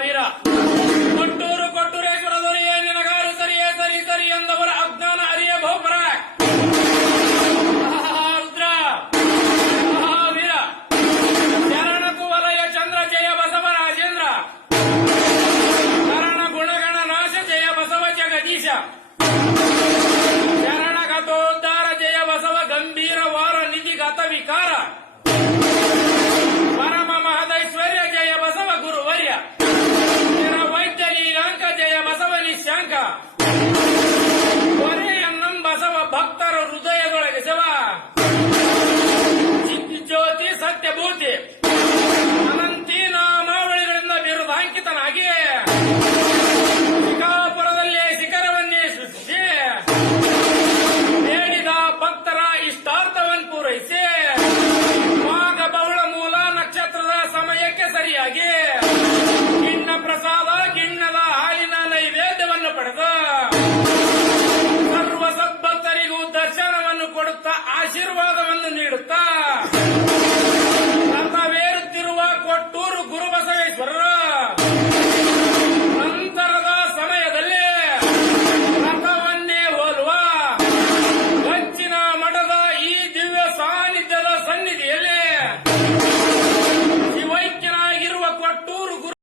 ವೀರ ಕೊಟ್ಟೂರು ಕೊಟ್ಟೂರೇಶ್ವರ ದೊರೆಯೇ ನಿನಗಾರು ಸರಿಯೇ ಸರಿ ಸರಿ ಎಂದವರ ಅಜ್ಞಾನ ಅರಿಯ ಬಹುಪರ ರುದ್ರ ವೀರ ಶರಣ ಕುವಲಯ ಚಂದ್ರ ಜಯ ಬಸವ ರಾಜೇಂದ್ರ ಶರಣ ಗುಣಗಣ ನಾಶ ಜಯ ಬಸವ ಜಗದೀಶ ಶರಣ ಗತೋದ್ಧಾರ ಜಯ ಬಸವ ಗಂಭೀರ ವಾರ ನಿಧಿ ಗತ ವಿಕಾರ ಪರಮ ಮಹದೈಶ್ವರ್ಯ ಜಯ ಬಸವ ಗುರುವರ್ಯ ವೈದ್ಯ ಲೀಲಾಂಕ ಜಯ ಬಸವ ನಿಶಾಂಕ ಕೊರೆಯನ್ನಂ ಬಸವ ಭಕ್ತರ ಹೃದಯದೊಳಗೆ ಶಿವ ಜ್ಯೋತಿ ಸತ್ಯಭೂತಿ ಅನಂತಿ ನಾಮಾವಳಿಗಳಿಂದ ಬಿರುದಾಂಕಿತನಾಗಿ ಶಿಕಾಪುರದಲ್ಲೇ ಶಿಖರವನ್ನೇ ಸೃಷ್ಟಿಸಿ ಬೇಡಿದ ಭಕ್ತರ ಇಷ್ಟಾರ್ಥವನ್ನು ಪೂರೈಸಿ ಮಾಘ ಬಹಳ ಮೂಲ ನಕ್ಷತ್ರದ ಸಮಯಕ್ಕೆ ಸರಿಯಾಗಿ